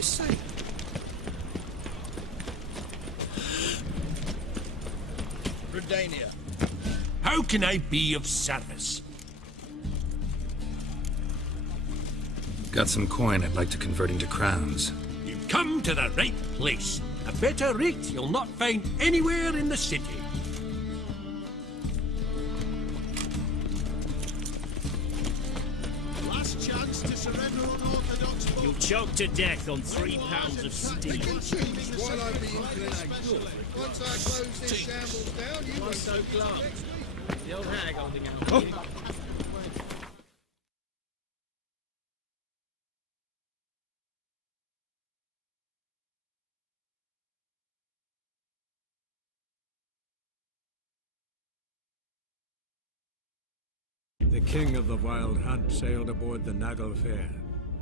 I say? Redania. How can I be of service? Got some coin I'd like to convert into crowns. You've come to the right place. A better rate you'll not find anywhere in the city. Last chance to surrender unorthodox. You'll choke to death on 3 pounds of steel. While I be inclined. Once I close this shambles down, you won't So glum. The old hag holding out. Oh. The king of the Wild Hunt sailed aboard the Naglfar,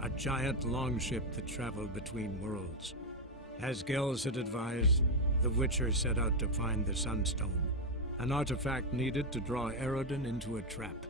a giant longship that traveled between worlds. As Gels had advised, the Witcher set out to find the Sunstone, an artifact needed to draw Eredin into a trap.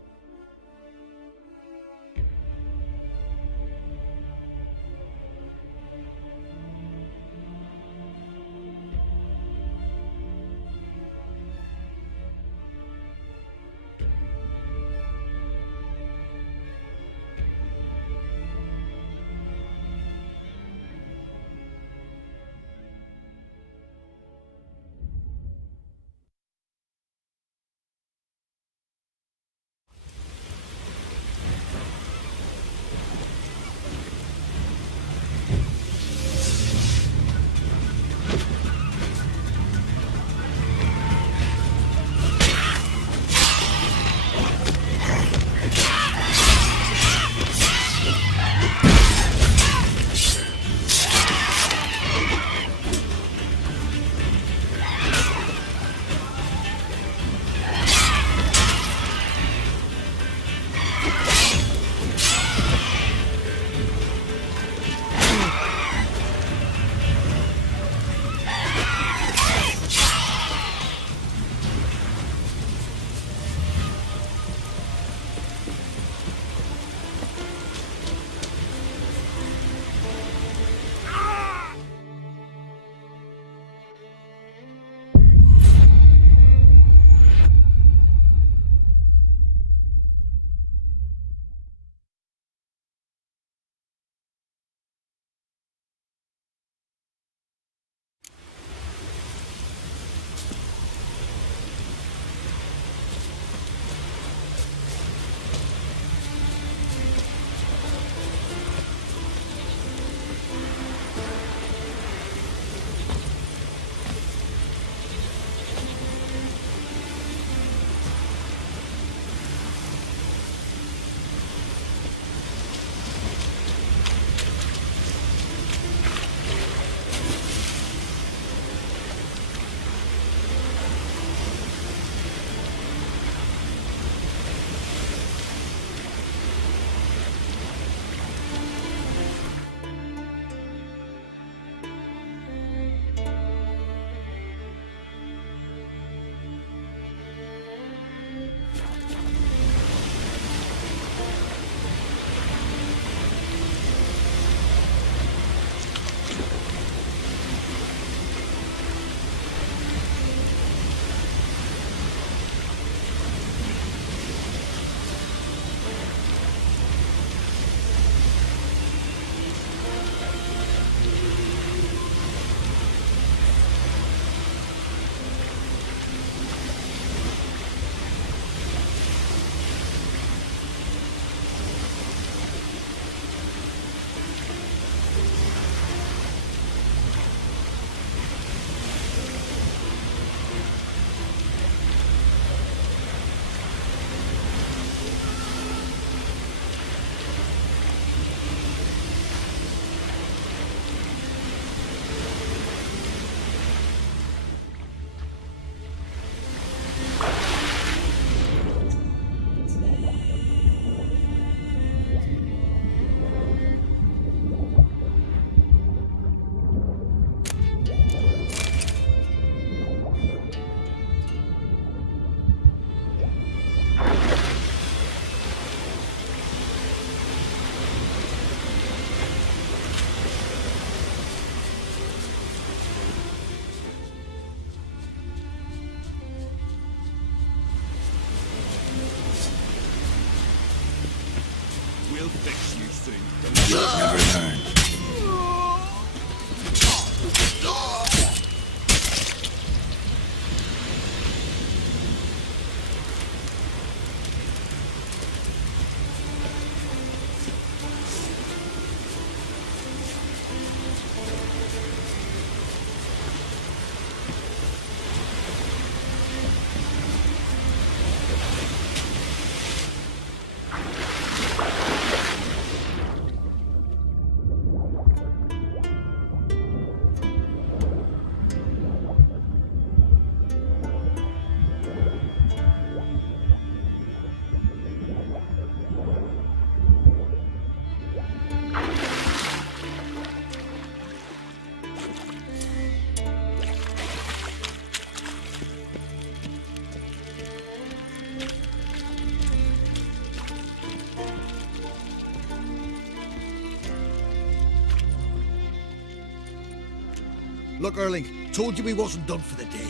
Look, Erling, told you we wasn't done for the day.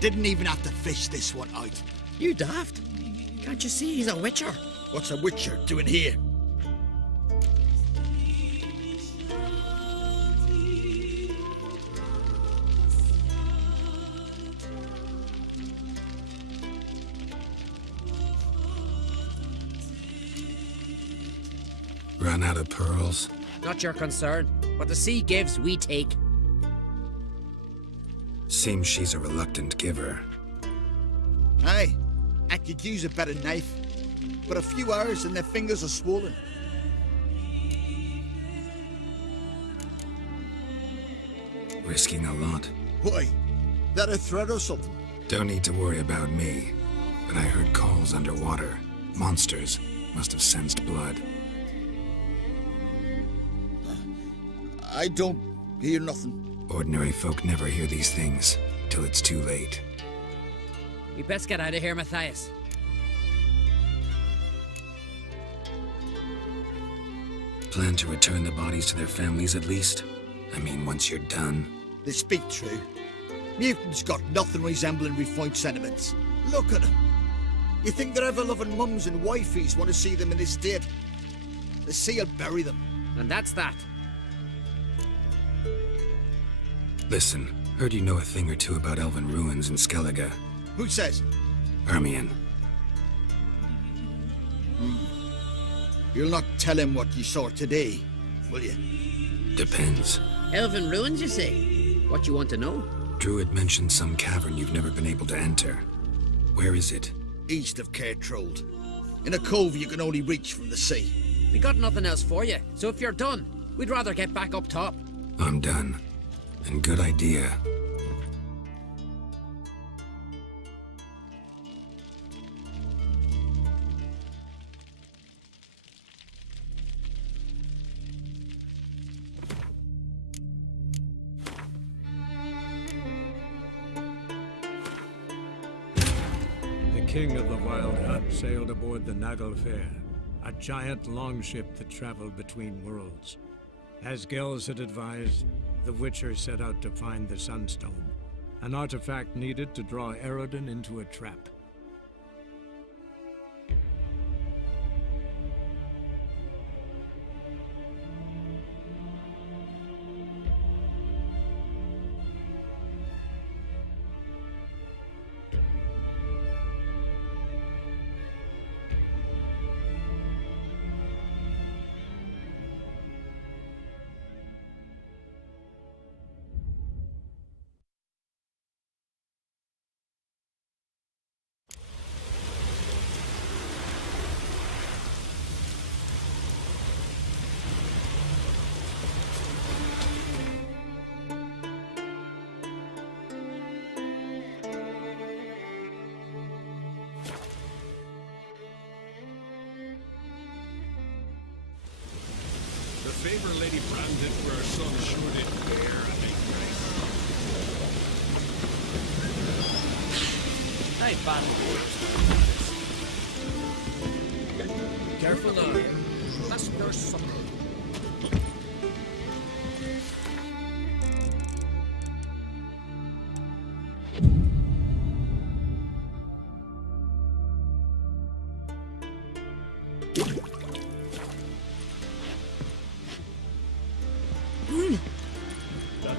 Didn't even have to fish this one out. You daft? Can't you see he's a witcher? What's a witcher doing here? Run out of pearls? Not your concern. What the sea gives, we take. Seems she's a reluctant giver. Aye, I could use a better knife. But a few hours and their fingers are swollen. Risking a lot. Why? That a threat or something? Don't need to worry about me. But I heard calls underwater. Monsters must have sensed blood. I don't hear nothing. Ordinary folk never hear these things till it's too late. We best get out of here, Matthias. Plan to return the bodies to their families at least? I mean, once you're done. They speak true. Newton's got nothing resembling refined sentiments. Look at them. You think their ever-loving mums and wifeys want to see them in this state? The sea will bury them. And that's that. Listen, heard you know a thing or two about elven ruins in Skellige. Who says? Ermion. You'll not tell him what you saw today, will you? Depends. Elven ruins, you say? What you want to know? Druid mentioned some cavern you've never been able to enter. Where is it? East of Cairtrold. In a cove you can only reach from the sea. We got nothing else for you, so if you're done, we'd rather get back up top. I'm done. And good idea. The king of the Wild Hunt sailed aboard the Naglfar, a giant longship that traveled between worlds. As Gels had advised, the Witcher set out to find the Sunstone, an artifact needed to draw Eredin into a trap. The favor Lady Brand did for her son sure did bear a big price. Hey, bad. Careful now. That's there's something.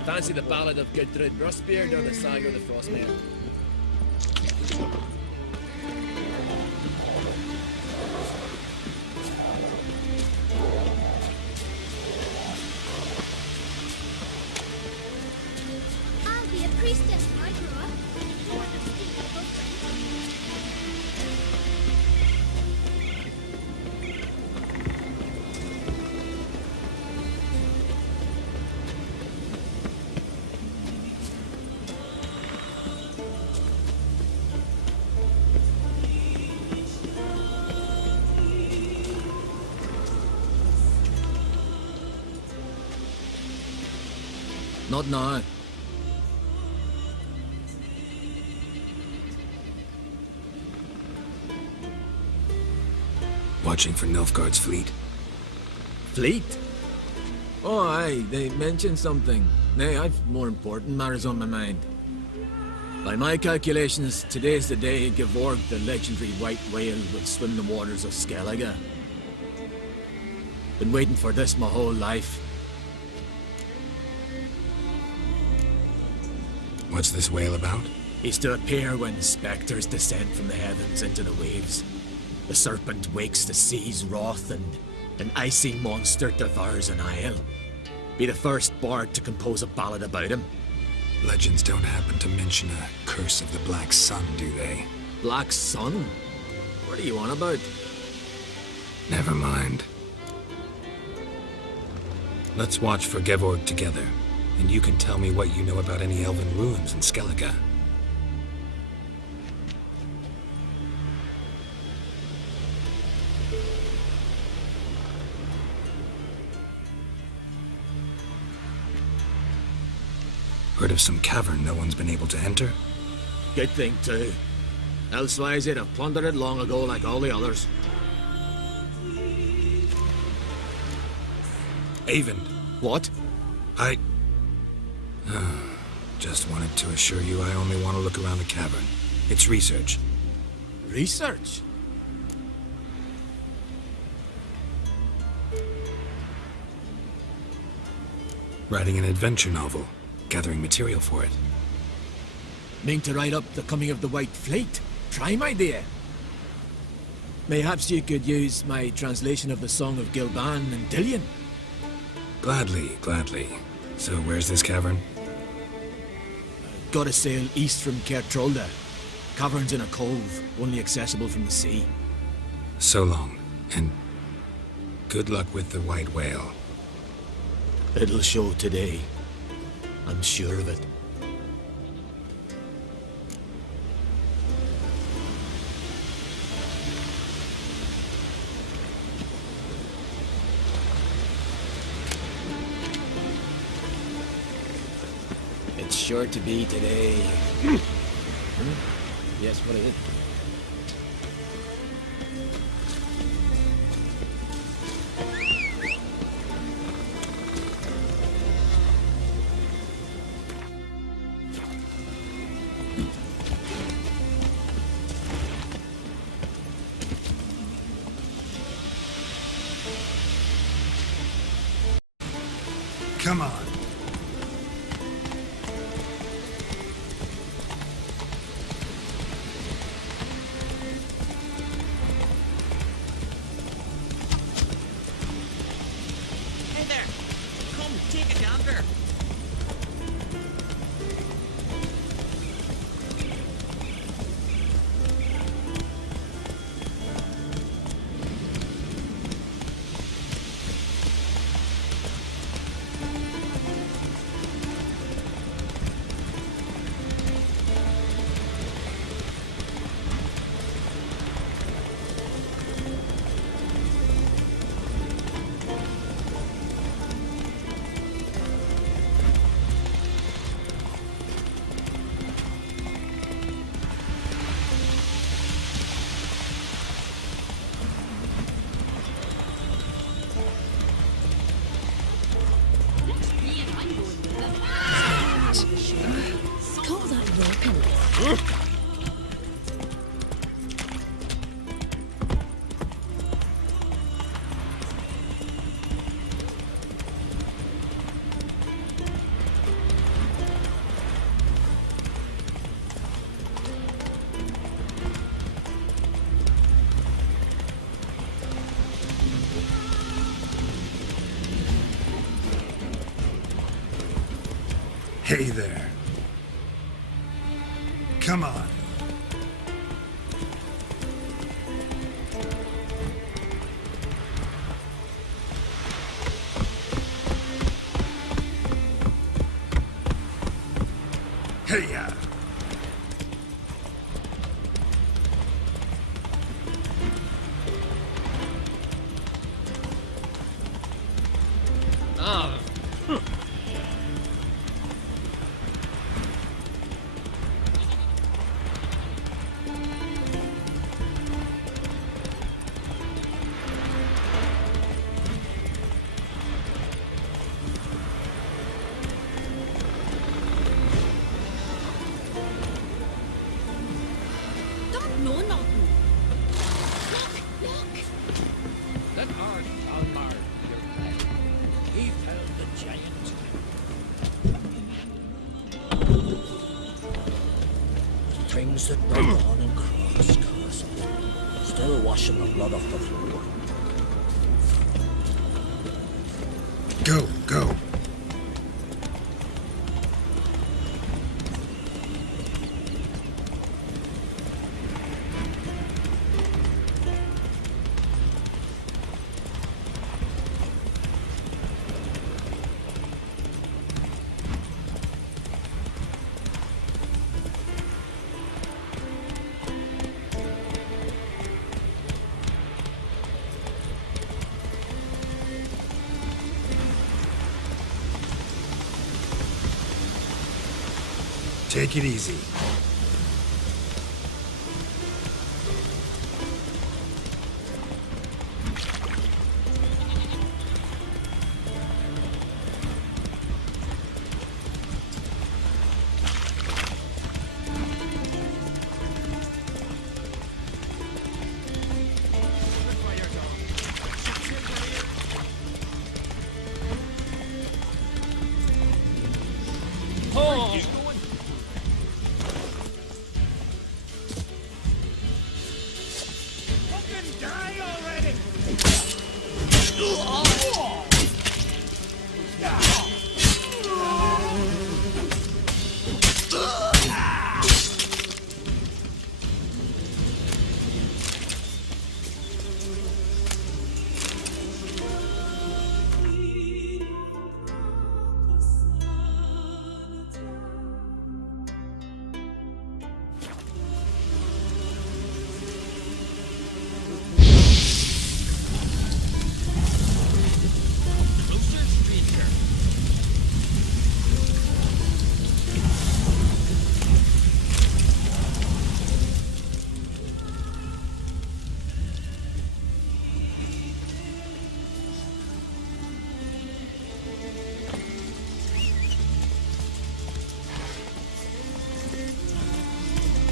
Fancy the ballad of Gertrude Rosbeard or the saga of the Frostmail? I'll be a priestess when I grow up. Or a secret husband. Not now. Watching for Nilfgaard's fleet. Fleet? Oh, aye, they mentioned something. Nay, I've more important matters on my mind. By my calculations, today's the day Gevorg, the legendary white whale, will swim the waters of Skellige. Been waiting for this my whole life. What's this whale about? He's to appear when spectres descend from the heavens into the waves. The serpent wakes the sea's wrath and an icy monster devours an isle. Be the first bard to compose a ballad about him. Legends don't happen to mention a curse of the Black Sun, do they? Black Sun? What are you on about? Never mind. Let's watch for Gevorg together, and you can tell me what you know about any elven ruins in Skellige. Heard of some cavern no one's been able to enter? Good thing, too. Elsewise, they'd have plundered it long ago like all the others. Avon. What? I... just wanted to assure you I only want to look around the cavern. It's research. Research? Writing an adventure novel. Gathering material for it. Mean to write up the coming of the White Fleet? Prime idea. Mayhaps you could use my translation of the Song of Gilban and Dillion. Gladly, gladly. So where's this cavern? Gotta sail east from Kertrolda. Cavern's in a cove, only accessible from the sea. So long, and good luck with the white whale. It'll show today. I'm sure of it. It's sure to be today. Yes, what is it? Come on. Hey there! Come, take a gander! Call that welcome. Hey there. Come on. Hey-ya. Ah. ones that run on and cross castle, still washing the blood off the floor. Go, go. Take it easy.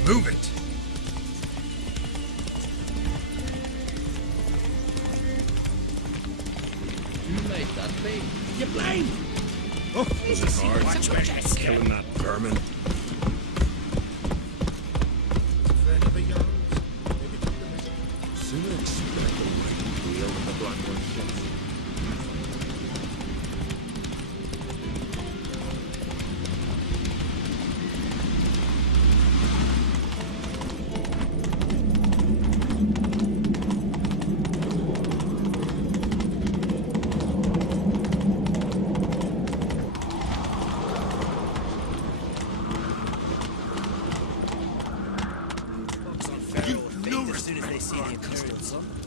Move it. You made that thing. You blind! Oh, was it hard? Killing that vermin. Sooner expect the mighty wheel of the Blackburn ships.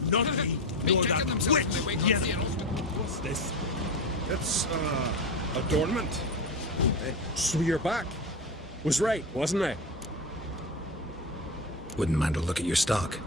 Not me, nor that witch! What's this? It's, adornment. So you're back. Was right, wasn't I? Wouldn't mind a look at your stock.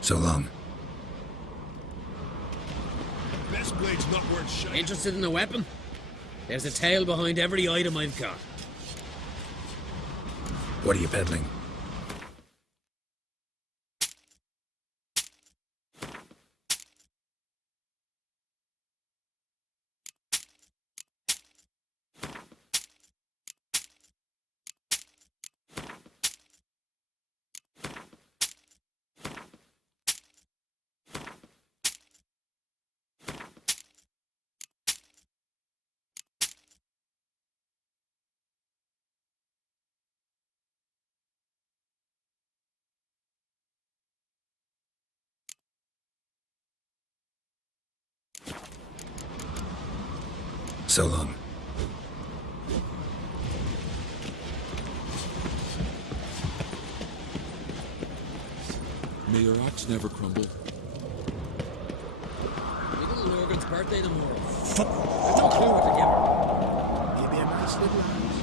So long. Best blade's not worth shit. Interested in a weapon? There's a tale behind every item I've got. What are you peddling? So long. May your axe never crumble. Little Lurgan's birthday tomorrow. I've no clue what to give her. Maybe a nice little house.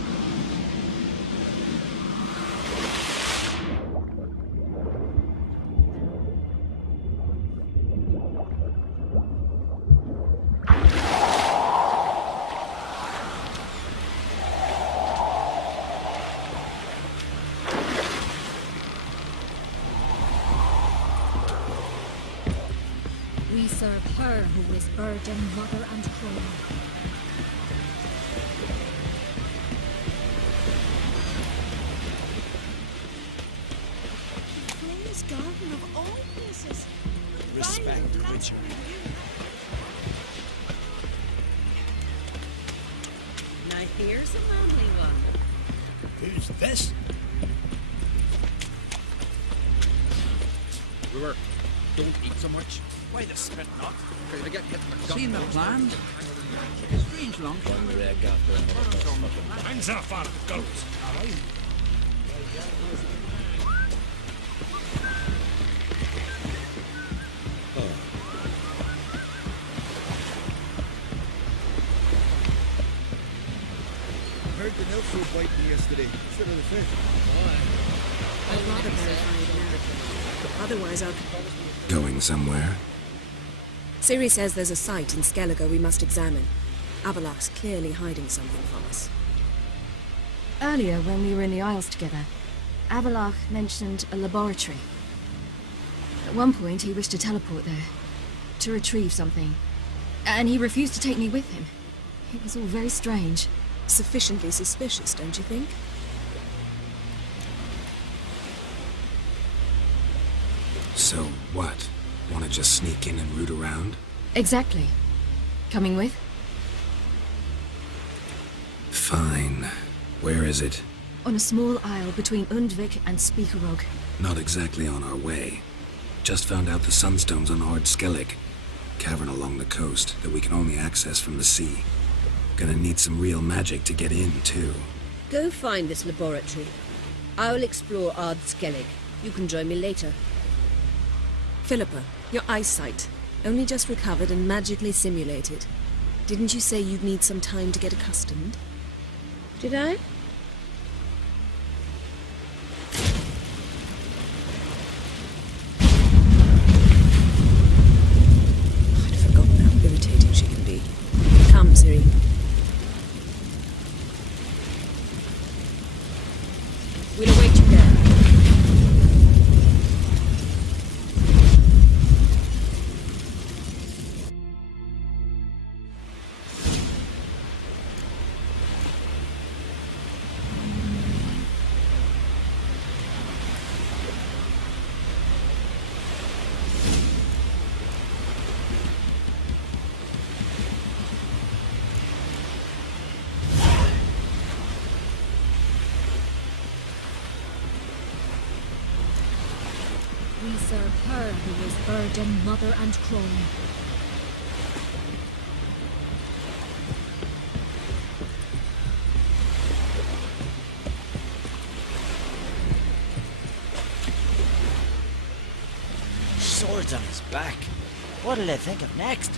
her who is burden, mother, and crone. Flames garden of all places. Respect the witcher. Now here's a manly one. Who's this? Brewer, don't eat so much. Why the spit not? Because I get hit in the gut. Seen the plan? Strange long shot. One reg after another. Hands off our goats. Heard the nilts were biting yesterday instead of the fish. I'd rather verify it now. Otherwise, I'll... Going somewhere? Siri says there's a site in Skellige we must examine. Avalok's clearly hiding something from us. Earlier, when we were in the Isles together, Avalok mentioned a laboratory. At one point, he wished to teleport there, to retrieve something, and he refused to take me with him. It was all very strange. Sufficiently suspicious, don't you think? So what? Want to just sneak in and root around? Exactly. Coming with? Fine. Where is it? On a small isle between Undvik and Spikerog. Not exactly on our way. Just found out the sunstones on Ard Skellig. Cavern along the coast that we can only access from the sea. Gonna need some real magic to get in, too. Go find this laboratory. I'll explore Ard Skellig. You can join me later. Philippa, your eyesight. Only just recovered and magically simulated. Didn't you say you'd need some time to get accustomed? Did I? I'd forgotten how irritating she can be. Come, Siri. We'll await you there. We serve her who is burden, mother, and crone. Swords on his back. What'll they think of next?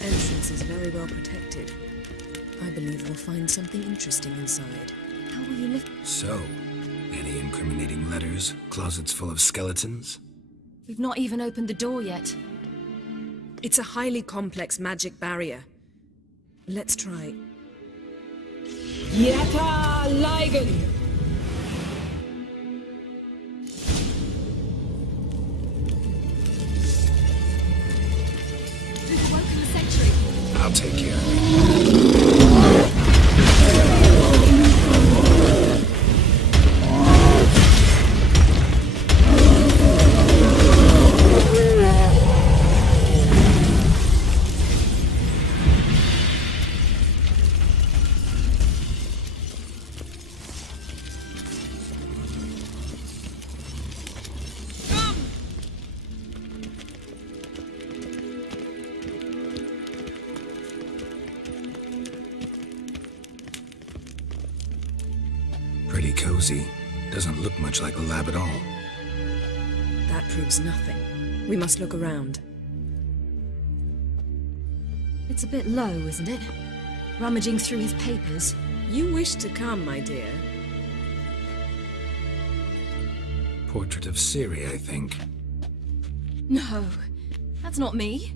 Entrance is very well protected. I believe we'll find something interesting inside. How will you lift? So, any incriminating letters? Closets full of skeletons? We've not even opened the door yet. It's a highly complex magic barrier. Let's try. Yata Ligen! We've woken the sentry. I'll take care of it. Pretty cozy. Doesn't look much like a lab at all. That proves nothing. We must look around. It's a bit low, isn't it? Rummaging through his papers. You wish to come, my dear. Portrait of Ciri, I think. No, that's not me.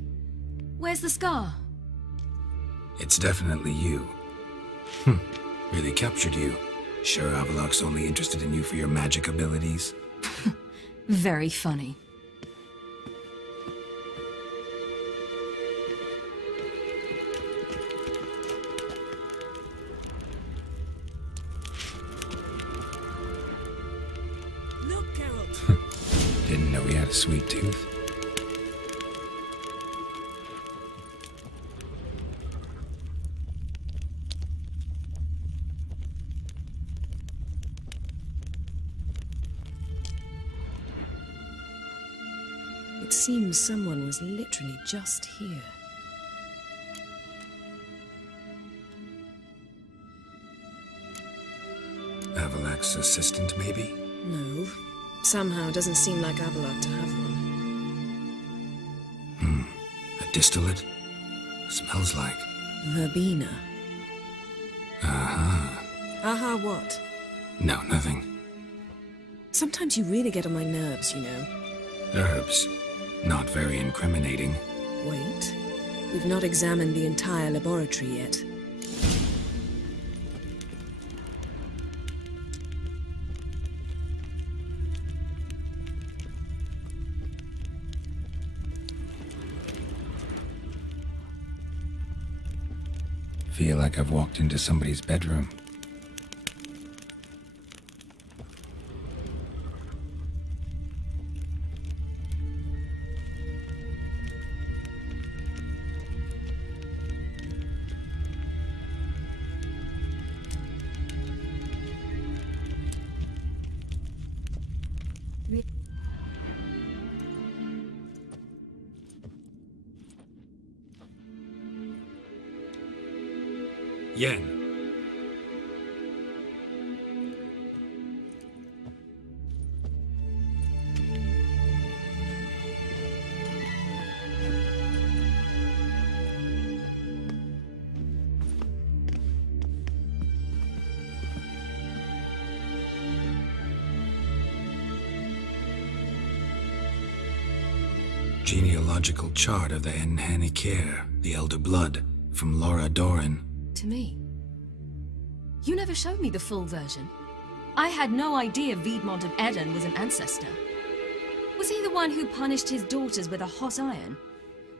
Where's the scar? It's definitely you. Really captured you. Sure Avaloch's only interested in you for your magic abilities? Very funny. Look, Geralt. Didn't know he had a sweet tooth. It seems someone was literally just here. Avaloch's assistant, maybe? No. Somehow it doesn't seem like Avaloch to have one. A distillate? Smells like... Verbena. Aha. Aha what? No, nothing. Sometimes you really get on my nerves, you know. Herbs. Not very incriminating. Wait. We've not examined the entire laboratory yet. Feel like I've walked into somebody's bedroom. Yen. Genealogical chart of the Enhanikir, the Elder Blood, from Laura Doran. To me. You never showed me the full version. I had no idea Viedmont of Eden was an ancestor. Was he the one who punished his daughters with a hot iron?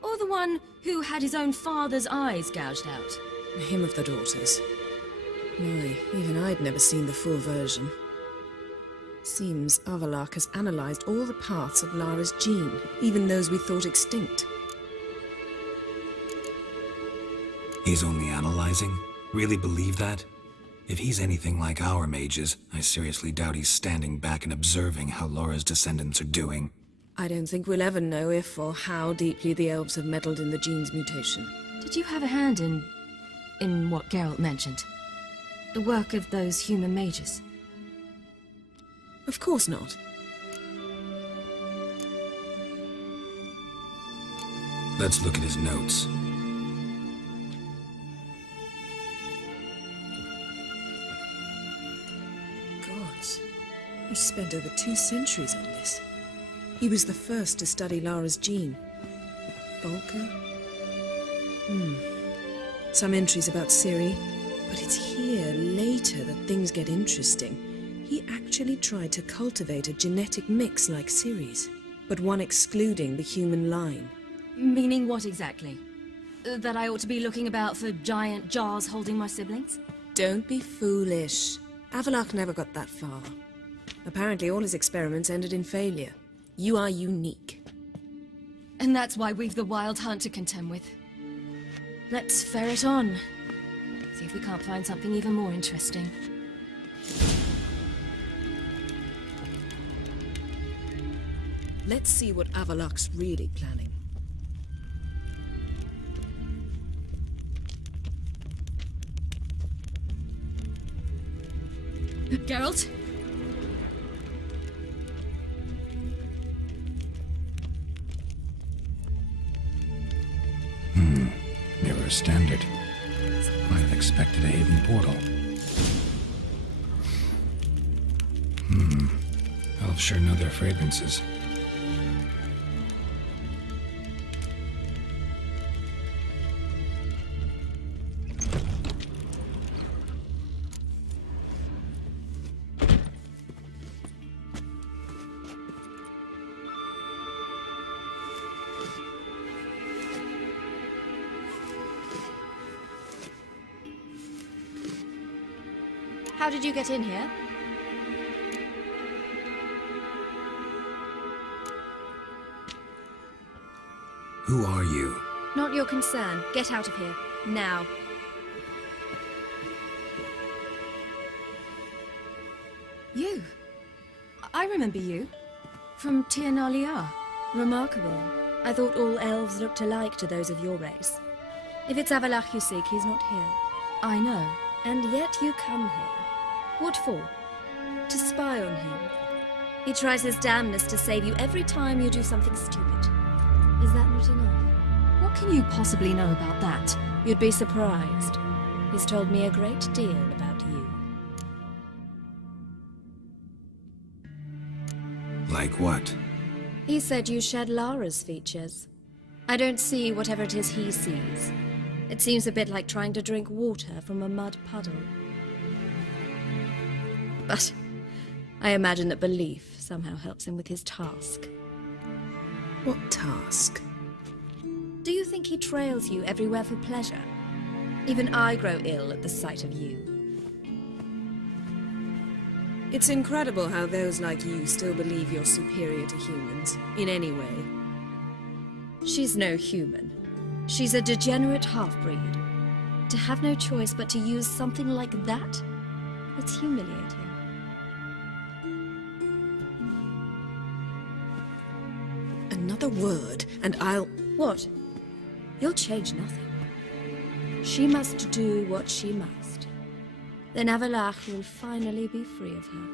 Or the one who had his own father's eyes gouged out? Him of the daughters. My, even I'd never seen the full version. Seems Avaloch has analyzed all the parts of Lara's gene, even those we thought extinct. He's only analyzing? Really believe that? If he's anything like our mages, I seriously doubt he's standing back and observing how Laura's descendants are doing. I don't think we'll ever know if or how deeply the elves have meddled in the gene's mutation. Did you have a hand in what Geralt mentioned? The work of those human mages? Of course not. Let's look at his notes. Gods, he spent over 2 centuries on this. He was the first to study Lara's gene. Volker? Some entries about Ciri, but it's here, later, that things get interesting. He actually tried to cultivate a genetic mix like Ciri's, but one excluding the human line. Meaning what exactly? That I ought to be looking about for giant jars holding my siblings? Don't be foolish. Avaloch never got that far. Apparently all his experiments ended in failure. You are unique. And that's why we've the Wild Hunt to contend with. Let's ferret on. See if we can't find something even more interesting. Let's see what Avaloch's really planning. Geralt? Mirror standard. Might have expected a hidden portal. Elves sure know their fragrances. How did you get in here? Who are you? Not your concern. Get out of here. Now. You? I remember you. From Tir Nalia. Remarkable. I thought all elves looked alike to those of your race. If it's Avalach you seek, he's not here. I know. And yet you come here. What for? To spy on him. He tries his damnedest to save you every time you do something stupid. Is that not enough? What can you possibly know about that? You'd be surprised. He's told me a great deal about you. Like what? He said you shared Lara's features. I don't see whatever it is he sees. It seems a bit like trying to drink water from a mud puddle. But I imagine that belief somehow helps him with his task. What task? Do you think he trails you everywhere for pleasure? Even I grow ill at the sight of you. It's incredible how those like you still believe you're superior to humans, in any way. She's no human. She's a degenerate half-breed. To have no choice but to use something like that? It's humiliating. Another word, and I'll... What? You'll change nothing. She must do what she must. Then Avalach will finally be free of her.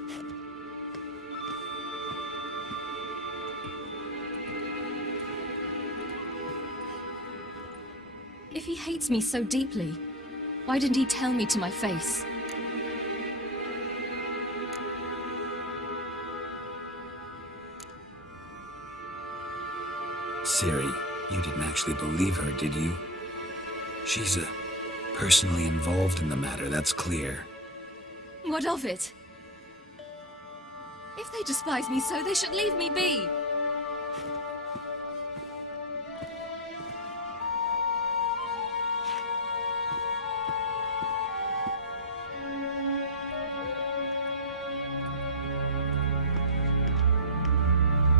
If he hates me so deeply, why didn't he tell me to my face? Ciri, you didn't actually believe her, did you? She's personally involved in the matter, that's clear. What of it? If they despise me so, they should leave me be.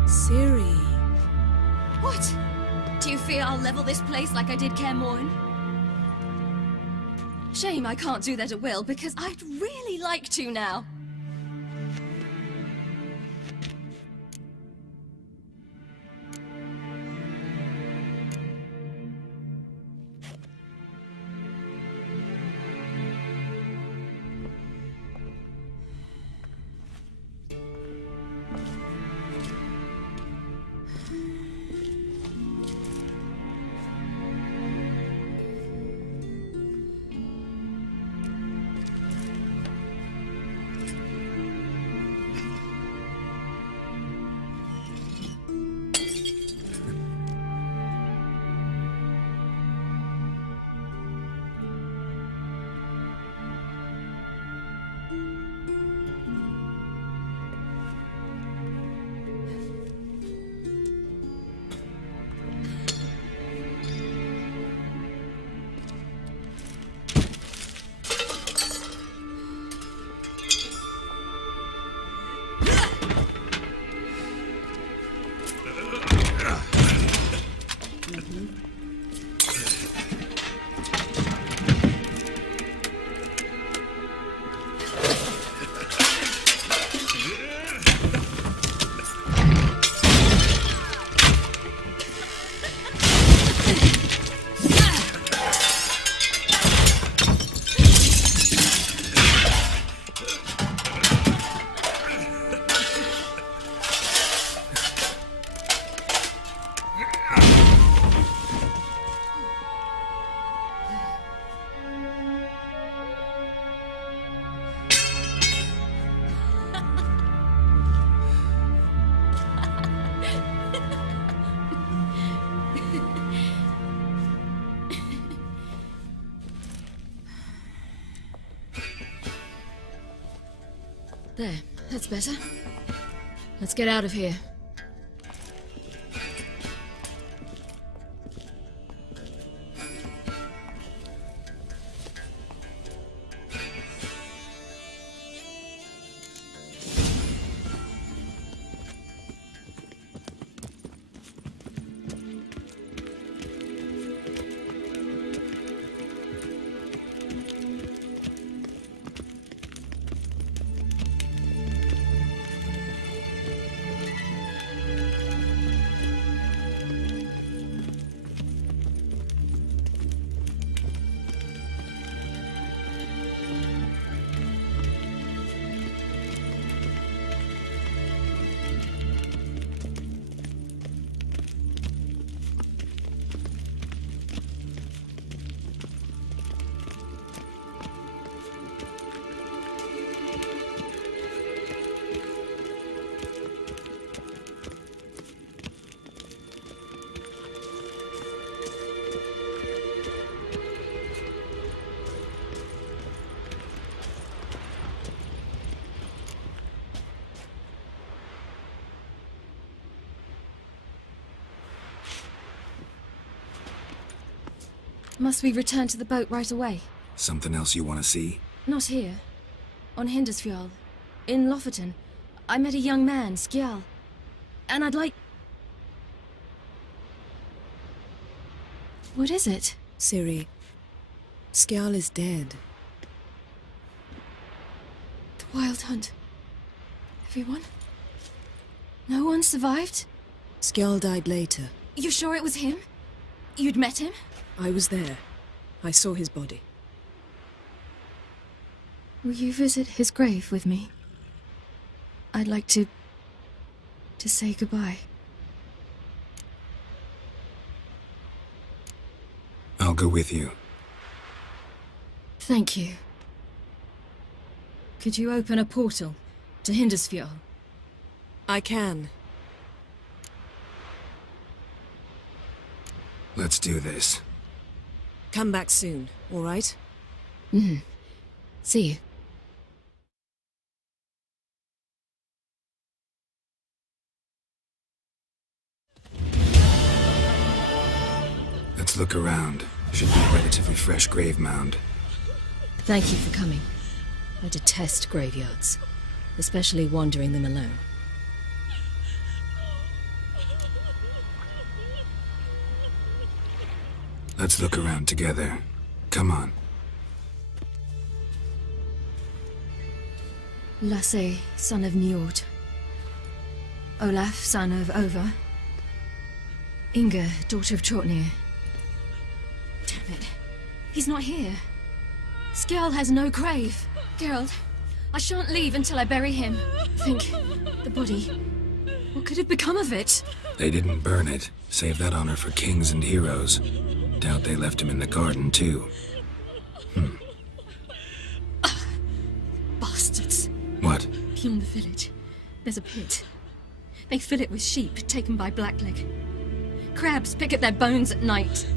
Ciri. What? Do you fear I'll level this place like I did Kaer Morhen? Shame I can't do that at will, because I'd really like to now. There, that's better. Let's get out of here. Must we return to the boat right away? Something else you want to see? Not here. On Hindersfjall. In Lofoten. I met a young man, Skjal. And I'd like... What is it? Ciri, Skjal is dead. The Wild Hunt. Everyone? No one survived? Skjal died later. You sure it was him? You'd met him? I was there. I saw his body. Will you visit his grave with me? I'd like to say goodbye. I'll go with you. Thank you. Could you open a portal to Hindersfjall? I can. Let's do this. Come back soon, all right? See you. Let's look around. Should be a relatively fresh grave mound. Thank you for coming. I detest graveyards, especially wandering them alone. Let's look around together. Come on. Lasse, son of Njord. Olaf, son of Over. Inga, daughter of Trotnir. Damn it. He's not here. Skjal has no grave. Geralt, I shan't leave until I bury him. Think, the body. What could have become of it? They didn't burn it. Save that honor for kings and heroes. Doubt they left him in the garden, too. Bastards. What? Beyond the village, there's a pit. They fill it with sheep taken by Blackleg. Crabs pick at their bones at night.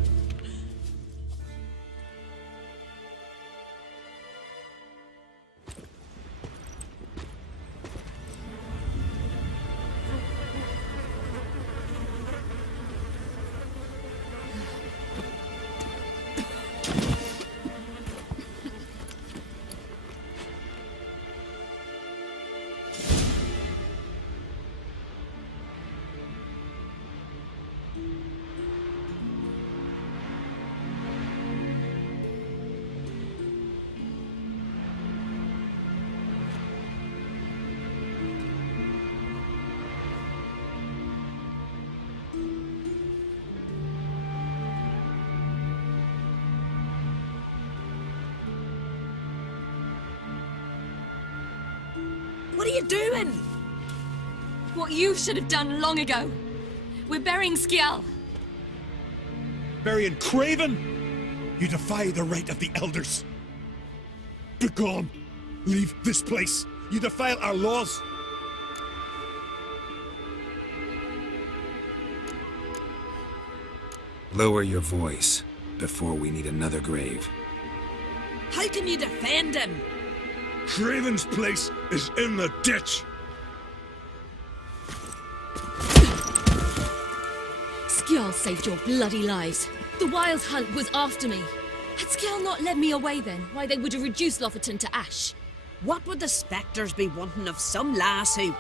What are you doing? What you should have done long ago. We're burying Skjal. Burying Craven? You defy the right of the elders. Begone! Leave this place! You defile our laws! Lower your voice before we need another grave. How can you defend him? Craven's place is in the ditch. Skjall saved your bloody lives. The Wild Hunt was after me. Had Skjall not led me away then, why they would have reduced Lofferton to ash. What would the spectres be wanting of some lass who...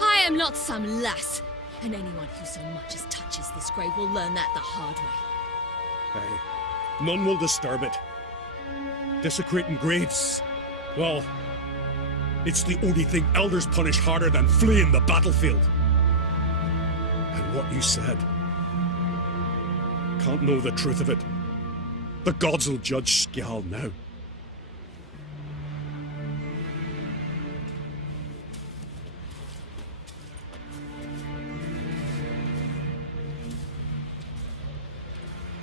I am not some lass, and anyone who so much as touches this grave will learn that the hard way. Aye. None will disturb it. Desecrating graves, well, it's the only thing elders punish harder than fleeing the battlefield. And what you said, can't know the truth of it. The gods will judge Skjall now.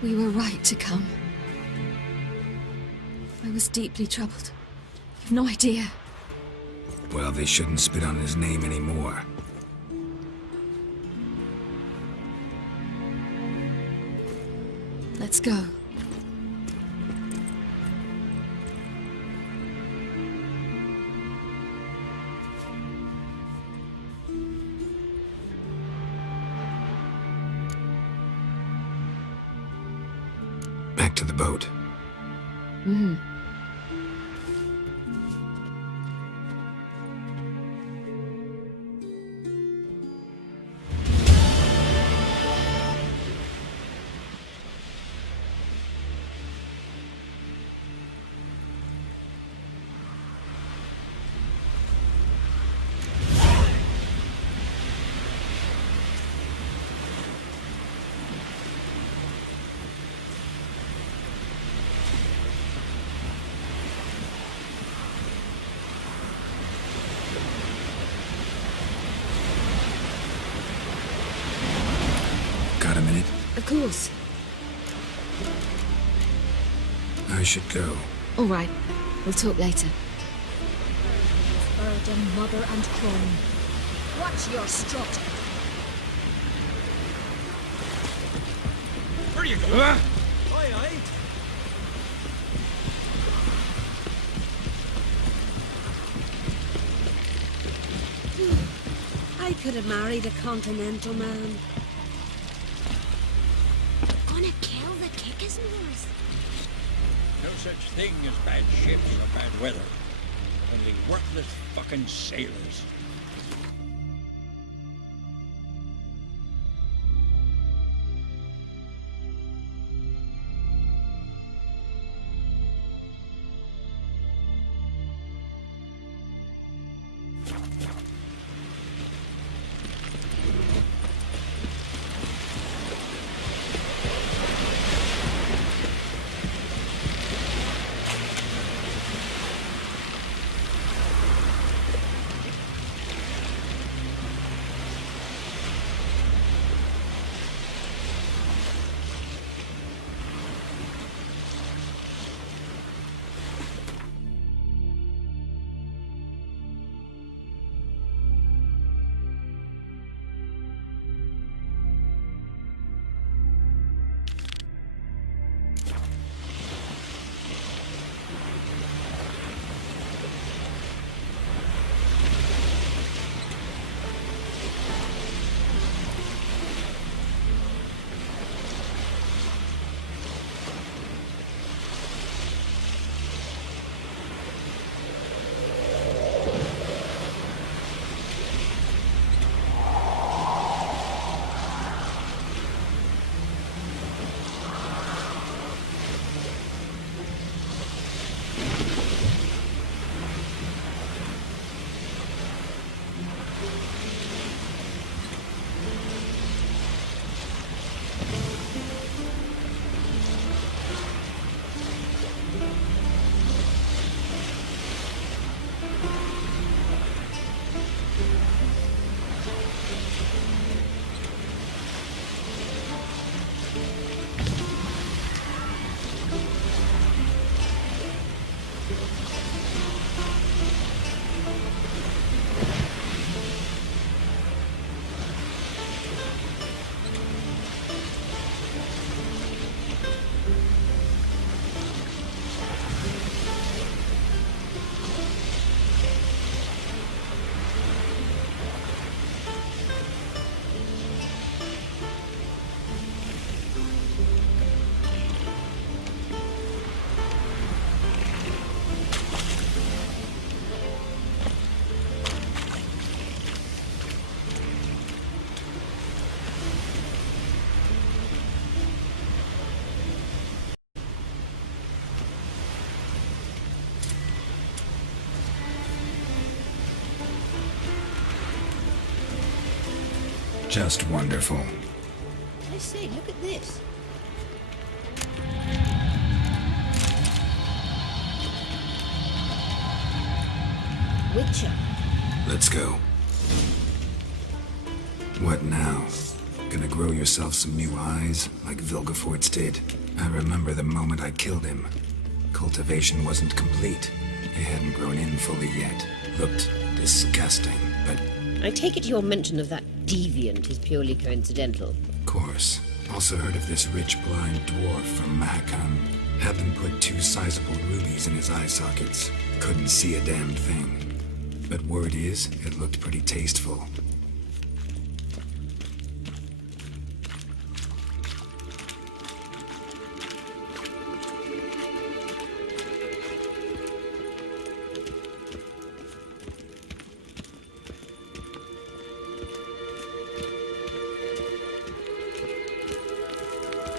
We were right to come. I was deeply troubled. You've no idea. Well, they shouldn't spit on his name anymore. Let's go. Back to the boat. Got a minute? Of course. I should go. All right. We'll talk later. Burden, mother and crone. Watch your strut. Where are you going? Aye, aye. I could have married a continental man. Gonna kill the Kickismores. No such thing as bad ships or bad weather. Only worthless fucking sailors. Just wonderful. I say, look at this. Witcher. Let's go. What now? Gonna grow yourself some new eyes, like Vilgefortz did? I remember the moment I killed him. Cultivation wasn't complete. It hadn't grown in fully yet. Looked disgusting, but... I take it your mention of that deviant is purely coincidental. Of course. Also heard of this rich blind dwarf from Mahakam. Had them put 2 sizable rubies in his eye sockets. Couldn't see a damn thing. But word is, it looked pretty tasteful.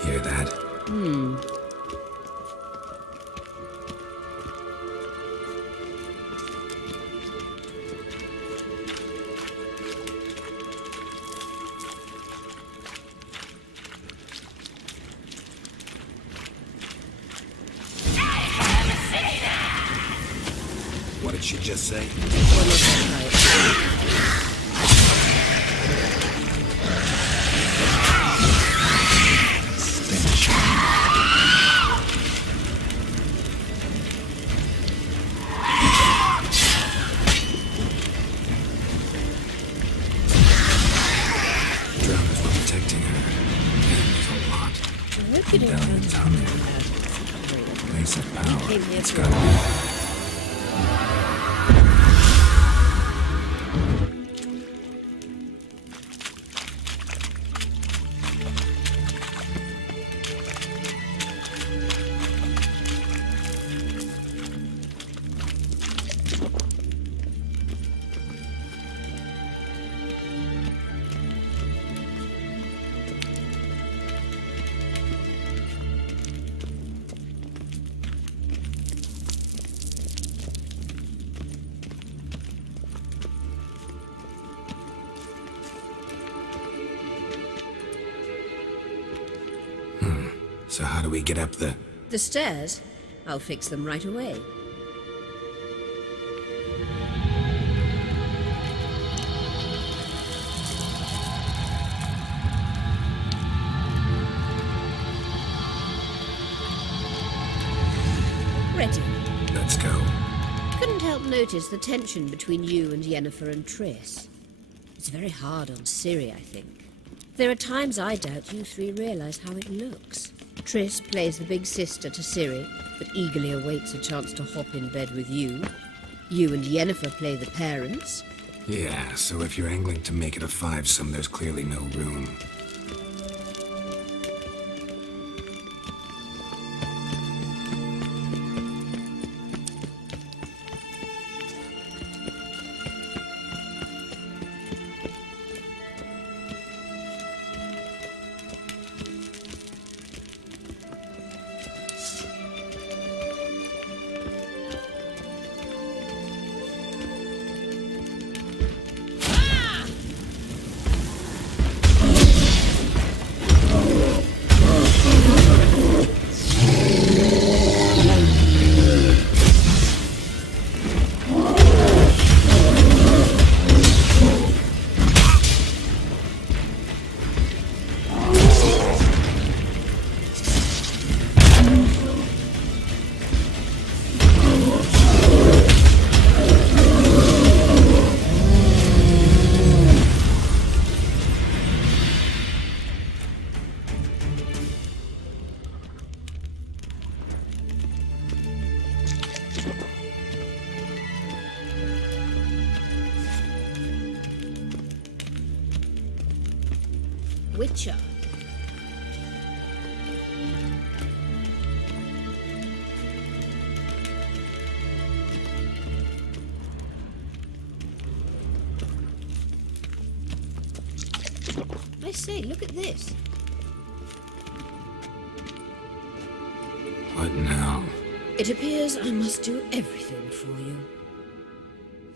Hear that? What did she just say? Drowners were protecting her. There's a lot. Medallions humming. Place of power. It's gotta be. So how do we get up the... The stairs? I'll fix them right away. Ready. Let's go. Couldn't help notice the tension between you and Yennefer and Triss. It's very hard on Ciri, I think. There are times I doubt you 3 realize how it looks. Triss plays the big sister to Ciri, but eagerly awaits a chance to hop in bed with you. You and Yennefer play the parents. Yeah, so if you're angling to make it a 5-some, there's clearly no room. Witcher. I say, look at this. What now? It appears I must do everything for you.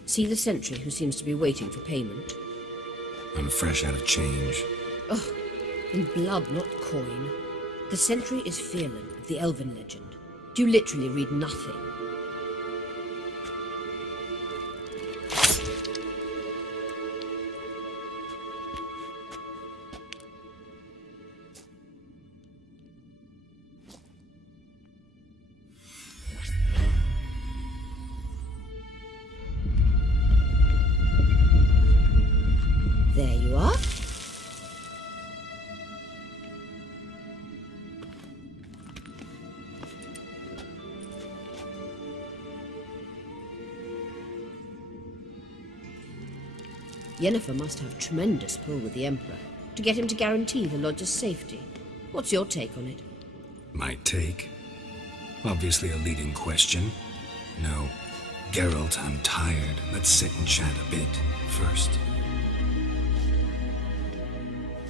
See the sentry who seems to be waiting for payment? I'm fresh out of change. Oh, in blood, not coin. The sentry is Phelan of the Elven legend. You literally read nothing. There you are. Yennefer must have tremendous pull with the Emperor to get him to guarantee the Lodge's safety. What's your take on it? My take? Obviously a leading question. No. Geralt, I'm tired. Let's sit and chat a bit first.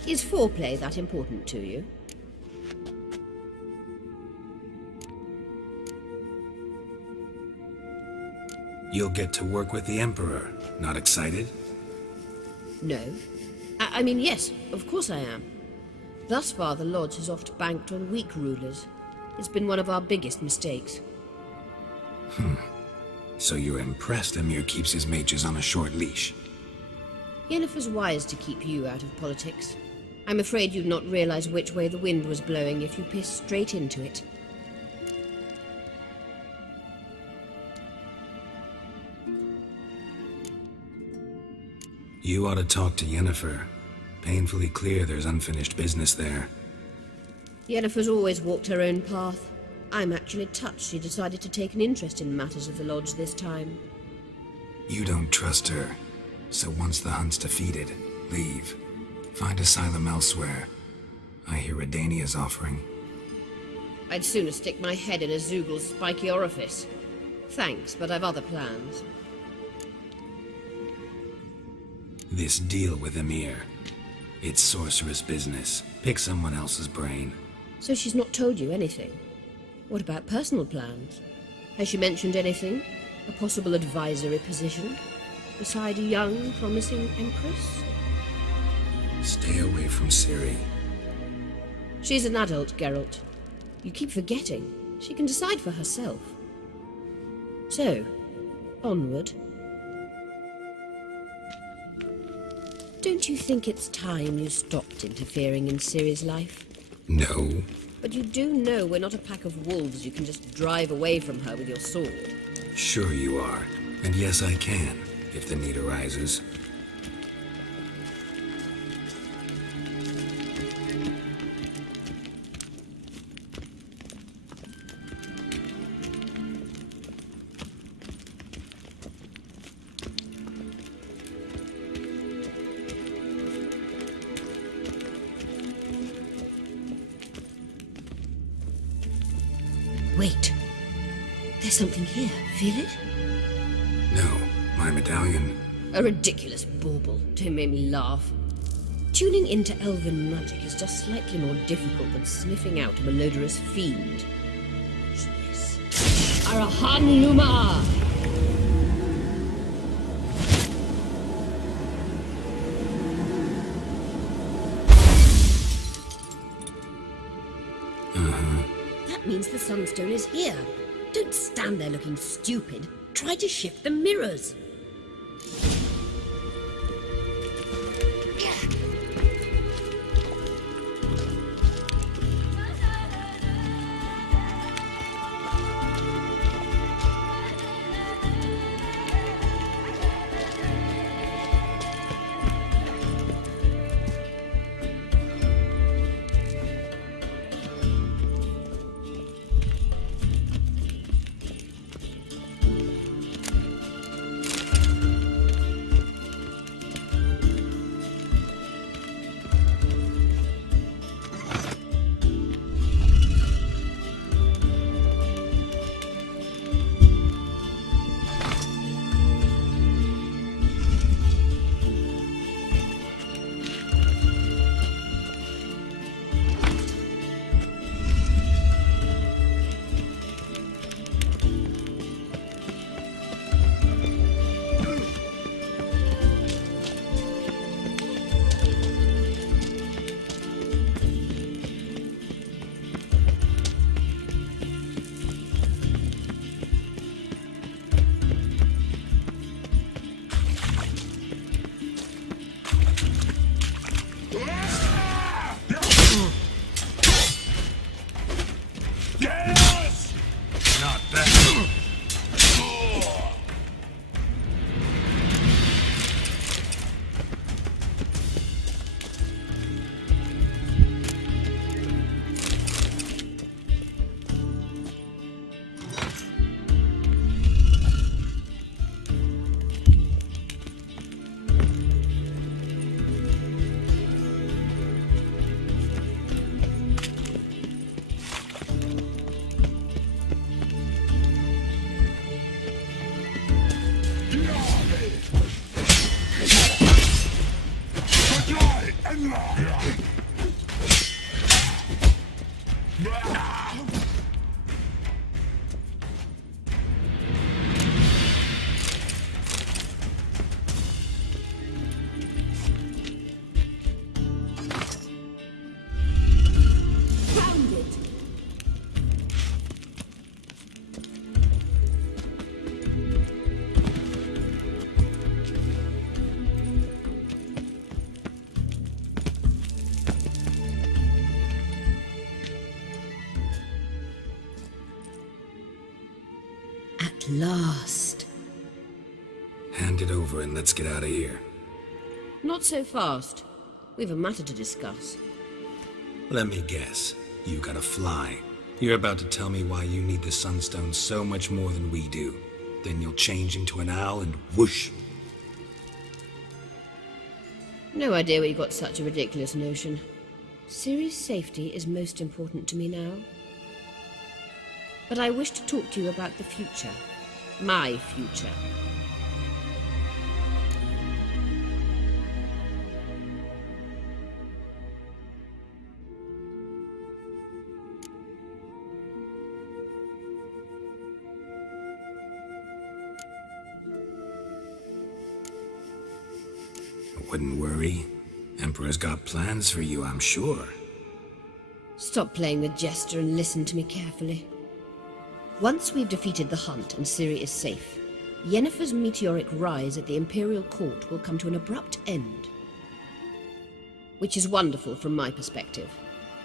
Is foreplay that important to you? You'll get to work with the Emperor. Not excited? No. I mean, yes, of course I am. Thus far, the Lodge has oft banked on weak rulers. It's been one of our biggest mistakes. So you're impressed Emir keeps his mages on a short leash? Yennefer's wise to keep you out of politics. I'm afraid you'd not realize which way the wind was blowing if you pissed straight into it. You ought to talk to Yennefer. Painfully clear there's unfinished business there. Yennefer's always walked her own path. I'm actually touched she decided to take an interest in matters of the Lodge this time. You don't trust her. So once the hunt's defeated, leave. Find asylum elsewhere. I hear Redania's offering. I'd sooner stick my head in a Zoogl's spiky orifice. Thanks, but I've other plans. This deal with Emir. It's sorceress business. Pick someone else's brain. So she's not told you anything? What about personal plans? Has she mentioned anything? A possible advisory position? Beside a young, promising empress? Stay away from Ciri. She's an adult, Geralt. You keep forgetting. She can decide for herself. So, onward. Don't you think it's time you stopped interfering in Ciri's life? No. But you do know we're not a pack of wolves you can just drive away from her with your sword. Sure you are. And yes, I can, if the need arises. Wait. There's something here. Feel it? No, my medallion. A ridiculous bauble. Don't make me laugh. Tuning into elven magic is just slightly more difficult than sniffing out a malodorous fiend. Watch this. Arahan Luma! That means the Sunstone is here. Don't stand there looking stupid. Try to shift the mirrors. At last. Hand it over and let's get out of here. Not so fast. We've a matter to discuss. Let me guess. You gotta fly. You're about to tell me why you need the Sunstone so much more than we do. Then you'll change into an owl and whoosh. No idea where you got such a ridiculous notion. Ciri's safety is most important to me now. But I wish to talk to you about the future. My future. Wouldn't worry. Emperor's got plans for you, I'm sure. Stop playing the jester and listen to me carefully. Once we've defeated the hunt and Ciri is safe, Yennefer's meteoric rise at the Imperial Court will come to an abrupt end. Which is wonderful from my perspective.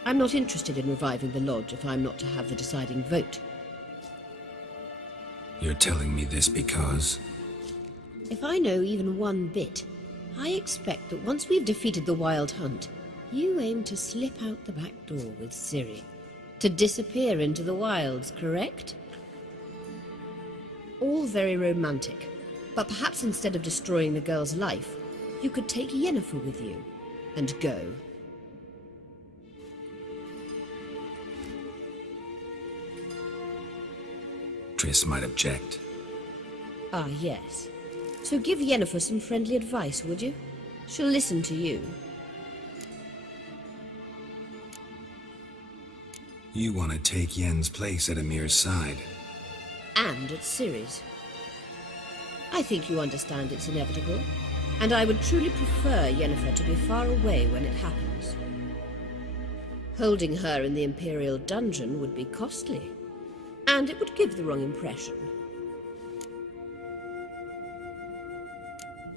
I'm not interested in reviving the Lodge if I'm not to have the deciding vote. You're telling me this because... If I know even one bit, I expect that once we've defeated the Wild Hunt, you aim to slip out the back door with Ciri. To disappear into the wilds, correct? All very romantic, but perhaps instead of destroying the girl's life, you could take Yennefer with you, and go. Triss might object. Ah, yes. So give Yennefer some friendly advice, would you? She'll listen to you. You want to take Yen's place at Emir's side. And at Ciri's. I think you understand it's inevitable, and I would truly prefer Yennefer to be far away when it happens. Holding her in the Imperial dungeon would be costly, and it would give the wrong impression.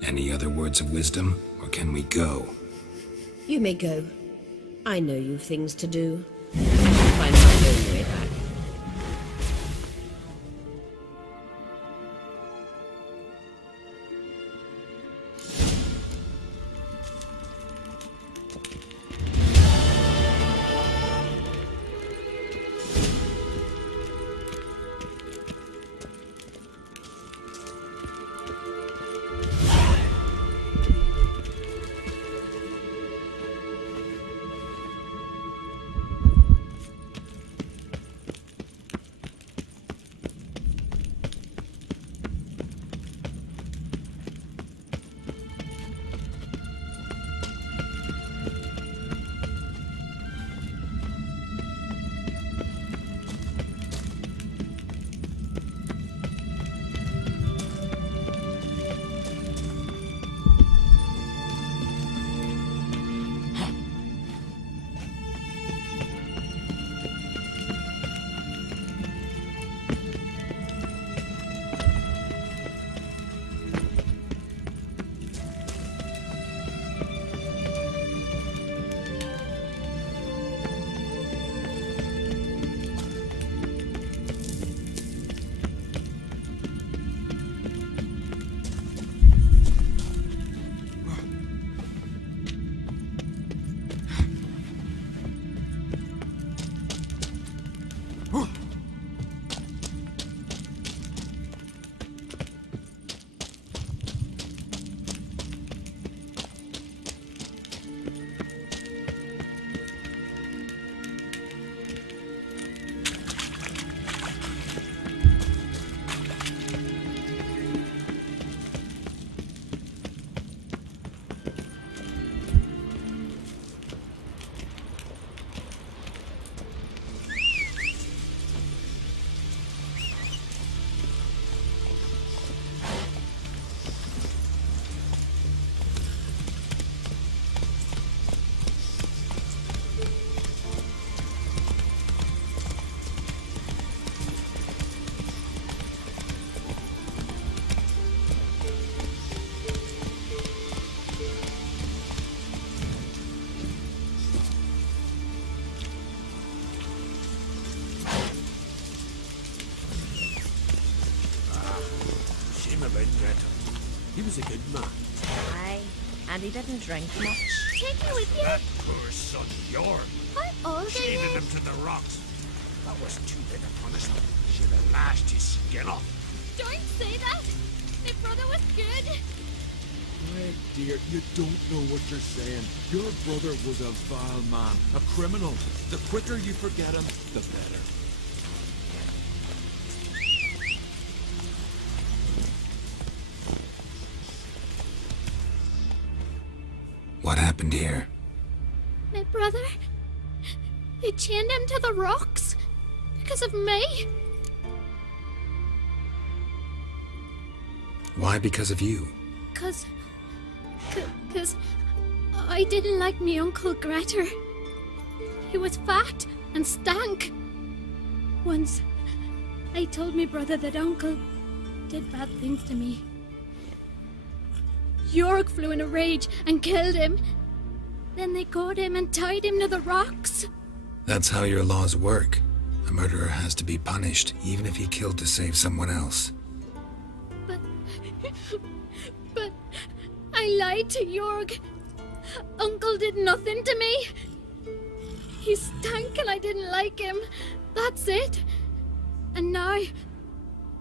Any other words of wisdom, or can we go? You may go. I know you've things to do. Find my own way back. He was a good man. Aye, and he didn't drink much. Take me with you. That poor son Jorn. I'm old, Chaining David. him to the rocks. That was too big a punishment. Should have lashed his skin off. Don't say that. My brother was good. My dear, you don't know what you're saying. Your brother was a vile man, a criminal. The quicker you forget him, the better. What happened here? My brother? They chained him to the rocks. Because of me. Why because of you? Cause I didn't like me uncle Grettir. He was fat and stank. Once, I told my brother that uncle did bad things to me. Jorg flew in a rage and killed him. Then they caught him and tied him to the rocks. That's how your laws work. A murderer has to be punished, even if he killed to save someone else. But I lied to Jorg. Uncle did nothing to me. He stank and I didn't like him. That's it. And now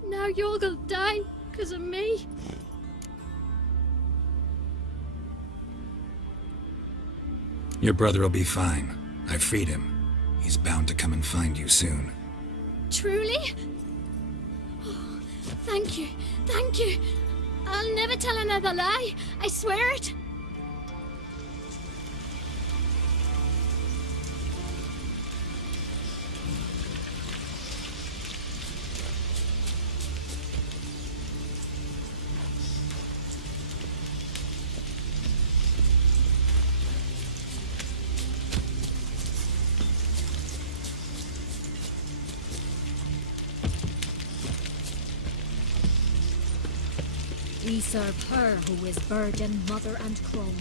Jorg will die because of me. Your brother will be fine. I freed him. He's bound to come and find you soon. Truly? Oh, thank you. Thank you. I'll never tell another lie. I swear it. We serve her who is virgin, mother and crone.